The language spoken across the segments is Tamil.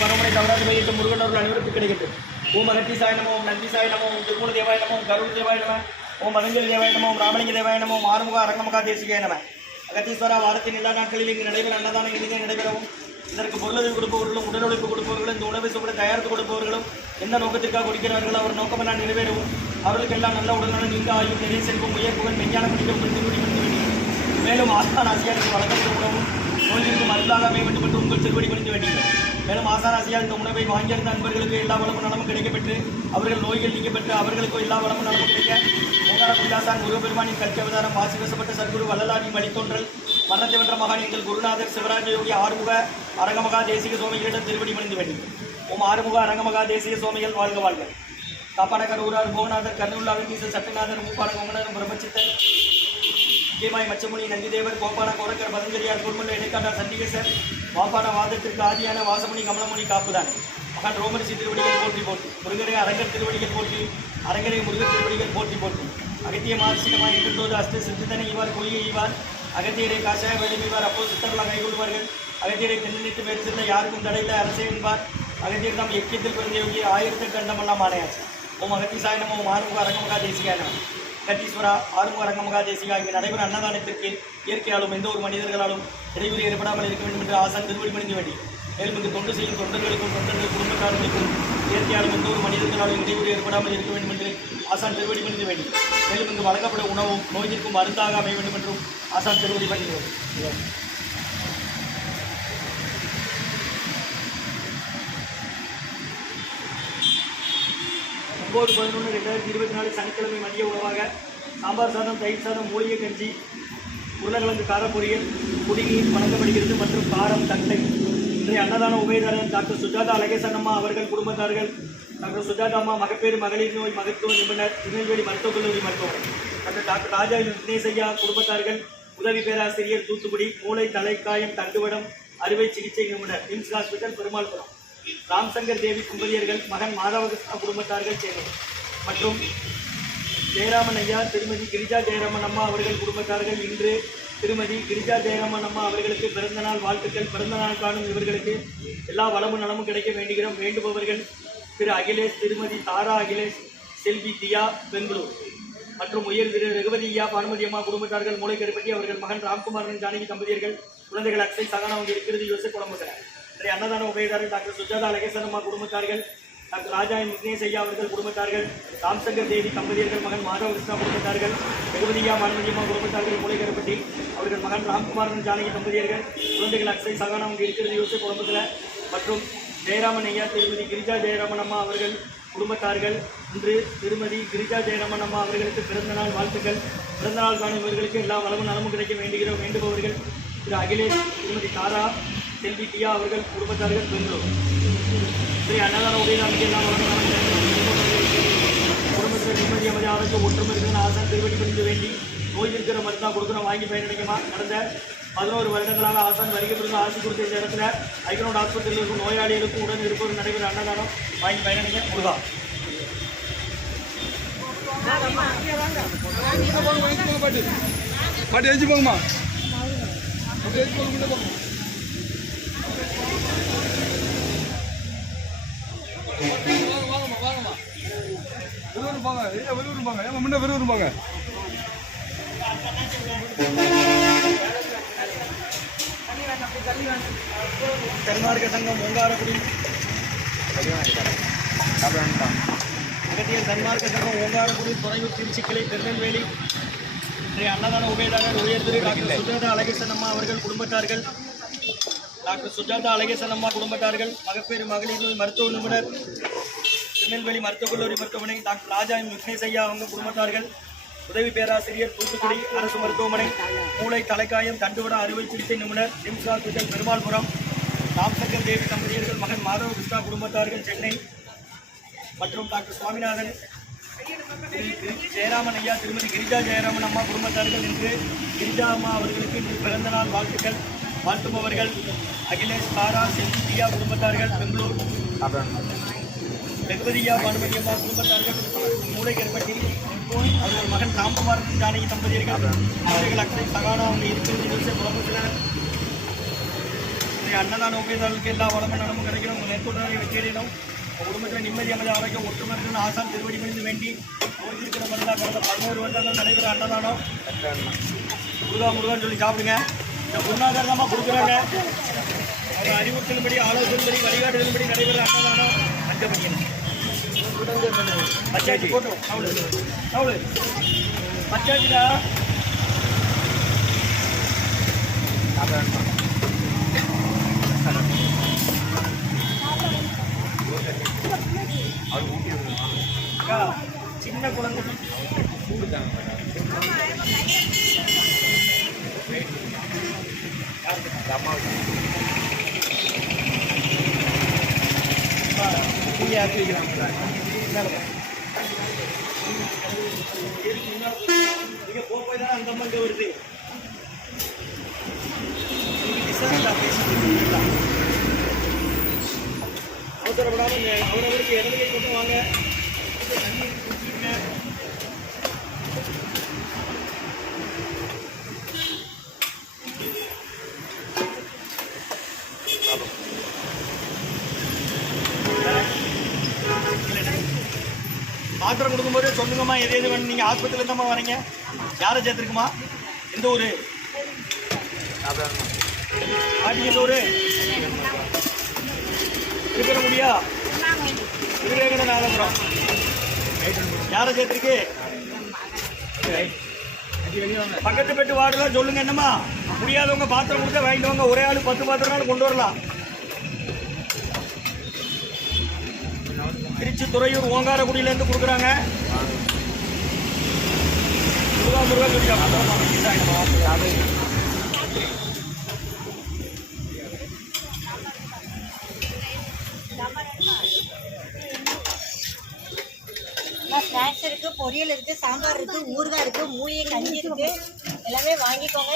பரமனை தவறாது வைத்து முருகன் அவர்கள் அனைவருக்கும் கிடைக்கட்டும் ஓம் அகத்தீசாய சாயனமோ ஓம் நந்திசாய நம ஓம் திருமூல தேவாயனமோ நம ஓம் கருள் தேவாய ஓம் மதஞ்சலி தேவாயனமோ ராமலிங்க தேவாயனமோ ஆறுமுக அரங்கமகா தேசிகாய அகத்தீஸ்வரா வாரத்தின் எல்லா நாட்களில் இங்கு நடைபெற அன்னதானம் இனிதே நடைபெறவும். இதற்கு பொருளுதவி கொடுப்பவர்களும் உடல் உழைப்பு கொடுப்பவர்களும் இந்த உணவை சுவட தயாரித்து கொடுப்பவர்களும் எந்த நோக்கத்திற்காக கொடுக்கிறார்களோ அவர் நோக்கமெல்லாம் நிறைவேறவும். அவர்களுக்கெல்லாம் நல்ல உடல்நலம் நீங்க ஆயும் நிறைய செல்வம் உயர்வுகள் மெஞ்ஞான படிக்கும் திருவடி பணிந்து வேண்டும் மேலும் ஆஸ்தான் ஆசியாருக்கு வழங்கப்பட்ட உணவும் நோயிலிருக்கும் அருளாக அமைய வேண்டும் என்று உங்கள் திருவடி பணிந்து வேண்டுகிறோம். மேலும் ஆசாராசியா இந்த உணவை வாங்கியிருந்த நண்பர்களுக்கு எல்லா வளமும் நலமும் கிடைக்கப்பெற்று அவர்கள் நோய்கள் நீக்கப்பெற்று அவர்களுக்கும் எல்லா வளமும் நலமும் கிடைக்க ஓங்கார குருபெருமானின் முருகப்பெருமானின் கல்வி அவதாரம் வாசிவசப்பட்ட சர்க்குரு வள்ளலாரின் வழித்தோன்றல் மரணத்தை வென்ற மகான் எங்கள் குருநாதர் சிவராஜ யோகி ஆறுமுக அரங்கமகா தேசிக சுவாமிகளிடம் திருவடி மணிந்து வேண்டும். ஓம் ஆறுமுக அரங்கமகா தேசிக சுவாமிகள் வாழ்க வாழ்க. காப்பாடகர் ஊரார் கோகநாதர் கர்ணுல்லாவின் ஈசர் சட்டநாதர் மூப்பாட கொங்கணர் பிரபச்சித்தர் முக்கியமாய் மச்சமொழி நந்திதேவர் கோபால கோரக்கர் பதஞ்சலியார் குருமல்ல இடைக்காட்டார் சண்டிகேசர் வாப்பாட வாதத்திற்கு ஆதியான வாசமணி கமலமணி காப்புதான். மகன் ரோமரிசி திருவடிகள் போற்றி போற்றி முருகரை அரங்கர் திருவடிகள் போற்றி அரங்கரை முருகர் திருவடிகள் போற்றி போற்றி. அகத்திய மார்சிகமாய் இருந்தோது அஸ்து சித்தித்தனை ஈவார் கொய்யை ஈவார் அகத்தியரை காஷாய வேடமிவார் அப்போ சித்தர்களாக கைகொள்வார்கள். அகத்தியரை தென்னித்து வேறு யாருக்கும் தடையில்லை அரசே என்பார். அகத்தியர் தாம் எக்கியத்தில் பிறந்த யோகி ஆயிரத்து கண்டமெல்லாம் ஆணையாச்சு. ஓம் அகத்தி சாயனம் ஓம் ஆறுமுக அரங்கமகா தேசிகாய கட்டீஸ்வரா ஆறுமுக அரங்கமகா தேசிகா இங்கு நடைபெற அன்னதானத்திற்கு இயற்கையாலும் எந்த ஒரு மனிதர்களாலும் இடைவெளி ஏற்படாமல் இருக்க வேண்டும் என்று ஆசான் திருவடி பணிந்து வேண்டி. மேலும் இந்த தொண்டு செய்யும் தொண்டர்களுக்கும் தொண்டர்கள் குடும்பத்தார்களுக்கும் இயற்கையாலும் எந்த ஒரு மனிதர்களாலும் இடைவெளி ஏற்படாமல் இருக்க வேண்டும் என்று ஆசான் திருவடி பணிந்து வேண்டி. மேலும் இங்கு வழங்கப்படும் உணவும் நோய்த்திற்கும் மருந்தாக அமைய வேண்டும் என்றும் ஆசான் திருவடி பணிந்து வேண்டும் ஒம்பது பதினொன்று ரெண்டாயிரத்தி இருபத்தி நாலு சனிக்கிழமை மதிய உணவாக சாம்பார் சாதம் தயிர் சாதம் மூலிகை கஞ்சி உருளைக்கிழங்கு காரப்பொரியல் குடிநீர் வழங்கப்படுகிறது மற்றும் காரம் தட்டை. இன்றைய அன்னதான உபயதாரர் டாக்டர் சுஜாதா அழகேசன் அம்மா அவர்கள் குடும்பத்தார்கள் டாக்டர் சுஜாதா அம்மா மகப்பேறு மகளிர் நோய் மகத்துவ நிபுணர் திருநெல்வேலி மருத்துவக் கல்லூரி மருத்துவர். டாக்டர் டாக்டர் ராஜா விக்னேசையா குடும்பத்தார்கள் உதவி பேராசிரியர் தூத்துக்குடி மூளை தலைக்காயம் தண்டுவடம் அறுவை சிகிச்சை நிபுணர் கிம்ஸ் ஹாஸ்பிட்டல் பெருமாள்புரம். ராம்சங்கர் தேவி கும்பலியர்கள் மகன் மாதவகிருஷ்ணா குடும்பத்தார்கள் சேவை மற்றும் ஜெயராமன் ஐயா திருமதி கிரிஜா ஜெயராமன் அம்மா அவர்கள் குடும்பத்தார்கள். இன்று திருமதி கிரிஜா ஜெயராமன் அம்மா அவர்களுக்கு பிறந்தநாள் வாழ்த்துக்கள். பிறந்தநாள் காணும் இவர்களுக்கு எல்லா வளமும் நலமும் கிடைக்க வேண்டுகிறோம். வேண்டுபவர்கள் திரு அகிலேஷ் திருமதி தாரா அகிலேஷ் செல்வி தியா பெங்களூர். மற்றும் உயர் திரு ரகுபதி ஐயா பானுமதி அம்மா குடும்பத்தார்கள் மூளைக்கருப்பட்டி அவர்கள் மகன் ராம்குமாரன் ஜானகி தம்பதியர்கள் குழந்தைகள் அக்ஷய் சகனா அவங்க இருக்கிறது யோசிச்சு குழம்புகிறார் இன்றைய அன்னதான உபயதாரர் டாக்டர் சுஜாதா அழகேசன் அம்மா குடும்பத்தார்கள் டாக்டர் ராஜா விக்னேஷ் ஐயா அவர்கள் குடும்பத்தார்கள் ராம்சங்கர் தேவி தம்பதியர்கள் மகன் மாதவ கிருஷ்ணா குடும்பத்தார்கள் ரகுபதியா பானுமதியம்மா குடும்பத்தார்கள் மூளைக்கருப்பட்டி அவர்கள் மகன் ராம்குமாரன் ஜானகி தம்பதியர்கள் குழந்தைகள் அக்ஷய் சகானா அவங்க இருக்கிறது யோசிச்சு குடும்பத்தில் மற்றும் ஜெயராமன் ஐயா திருமதி கிரிஜா ஜெயராமன் அம்மா அவர்கள் குடும்பத்தார்கள். இன்று திருமதி கிரிஜா ஜெயராமன் அம்மா அவர்களுக்கு பிறந்தநாள் வாழ்த்துக்கள். பிறந்தநாள் காணும் இவர்களுக்கு எல்லா வளமும் நலமும் கிடைக்க வேண்டுகிறோம் வேண்டுபவர்கள். திரு அகிலேஷ் திருமதி தாரா செல்வி டியா அவர்கள் குடும்பத்தார்கள் பெண்களும். ஸ்ரீ அன்னதான உதயநாமிக்கு அமைச்சர் குடும்பத்தில் நிம்மதி அமைதி ஆரோக்கியம் ஒற்றுமை இருக்குன்னு ஆசான் திருவடி பணிந்து வேண்டி நோய் இருக்கிற தான் கொடுக்குறோம் வாங்கி பயனடைக்குமா நடந்த பதினோரு வருடங்களாக ஆசான் வருகை புரிந்து ஆசி கொடுத்த நேரத்தில் இடத்துல ஆஸ்பத்திரியில் இருக்கும் நோயாளிகளுக்கும் உடன் இருப்பவர் நடைபெற அன்னதானம் வாங்கி பயனடைங்க. முருகா பாட்டு எழுச்சி போங்கம்மா. பாட்டு எழுச்சி போங்க முன்ன வாங்கம்மா வாங்கம்மா வெளியூர் போங்க ஐயா வெளியூர் போங்க ஏமா முன்ன வெளியூர் போங்க கர்நாடக சங்கம் ஓங்காரக்குடி அகத்தியர் சன்மார்க்க சங்கம் ஓங்காரக்குடி துறையூர் திருச்சி கிளை திருநெல்வேலி இன்றைய அன்னதான உபயதாரர் உயர் திரு டாக்டர் சுஜாதா அழகேசன் அம்மா அவர்கள் குடும்பத்தார்கள் டாக்டர் சுஜாதா அழகேசன் அம்மா குடும்பத்தார்கள் மகப்பேறு மகளிர் மருத்துவ நிபுணர் திருநெல்வேலி மருத்துவக் கல்லூரி மருத்துவமனை டாக்டர் ராஜா எம். விக்னேஷ் ஐயா அவங்க குடும்பத்தார்கள் உதவி பேராசிரியர் தூத்துக்குடி அரசு மருத்துவமனை மூளை தலைக்காயம் தண்டுவட அறுவை சிகிச்சை நிபுணர் நிம்ஸ் ஹாஸ்பிட்டல் பெருமாள்புரம் ராம்சங்கர் தேவி தம்பதியர்கள் மகன் மாதவ கிருஷ்ணா குடும்பத்தார்கள் சென்னை மற்றும் டாக்டர் சுவாமிநாதன் ஜெயராமன் ஐயா திருமதி கிரிஜா ஜெயராமன் அம்மா குடும்பத்தார்கள் என்று கிரிஜா அம்மா அவர்களுக்கு பிறந்த நாள் வாழ்த்துக்கள். வாழ்த்துபவர்கள் அகிலேஷ் தாரா செந்தியா குடும்பத்தார்கள் பெங்களூர். வெகுவதியா பானுமதி அம்மா குடும்பத்தார்கள் மூளை கருப்பட்டி அவர்கள் மகன் ராம்குமார் ஜானகி தம்பதியர்கள் அவர்கள் அக்கறை சகானா அவங்க இருக்கிறது நியூஸை புலம்புகிறார் அன்னதான உபயோகங்களுக்கு எல்லா வளமும் நலமும் கிடைக்கணும். உங்கள் நெற்கொண்டாரை வெற்றியடையணும் குடும்பத்தில் நிம்மதி அமைதி ஆரோக்கியம் ஒற்றுமை ஆசான் திருவடி மணிந்து வேண்டி ஓய்ந்திருக்கிற மருந்தா கடந்த பதினோரு வருடங்கள் நடைபெற அன்னதானம். முருகா முருகான்னு சொல்லி சாப்பிடுங்க. தான் கொடுக்குறாங்க. அவங்க அறிவுறுத்தலின்படி ஆலோசனைப்படி வழிகாட்டுதலின்படி நடைபெற அன்னதானம் அஞ்சு மணி பச்சாச்சி போட்டோம் அவ்வளோ அவ்வளோ பச்சாச்சிடா நீங்க ஆக்கி வைக்கலாம் மேல போய் தான் அந்த அம்மா இங்க வருது நீங்க டிஸ்டன்ஸ்ல பேசிட்டு இருக்கீங்களா? அவரவருக்கு இடது கை கொண்டு வாங்க தண்ணி மாத்திரை கொடுக்கும்போது சொல்லுங்கம்மா எது எது வேணும்? நீங்கள் ஆஸ்பத்திரியில் இருந்தாம்மா வரீங்க யாரை சேர்த்துருக்குமா? எந்த ஊர்? ஆட்டிக்கு எந்த ஊர்? இருக்கிற முடியா இருக்கிற நாதபுரம் யாரை சேர்த்துருக்கு? பக்கத்து பெட்டு வார்டுலாம் சொல்லுங்க என்னம்மா? முடியாதவங்க பாத்திரம் கொடுத்தா வாங்கிட்டு வாங்க. ஒரே ஆள் பத்து பாத்திரம்னாலும் கொண்டு வரலாம். திருச்சி துறையூர் ஓங்காரக்குடியிலேருந்து கொடுக்குறாங்க ஸ்நாக்ஸ் இருக்கு பொரியல் இருக்கு சாம்பார் இருக்கு ஊறுகாய் இருக்கு மூலிகை கஞ்சி இருக்கு. எல்லாமே வாங்கிக்கோங்க.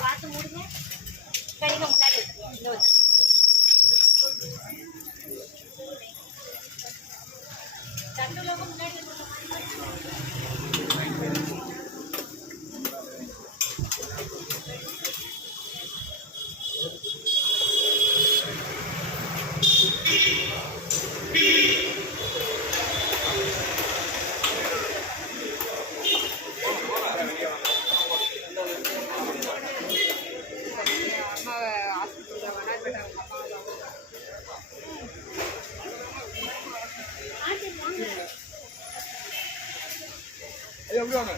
பார்த்து மூடுங்க. சரிங்க முன்னாடி இருக்கு. இங்க வந்து. சட்டுலோகம் முன்னாடி இருக்கு. ஐயா எப்படி வாங்க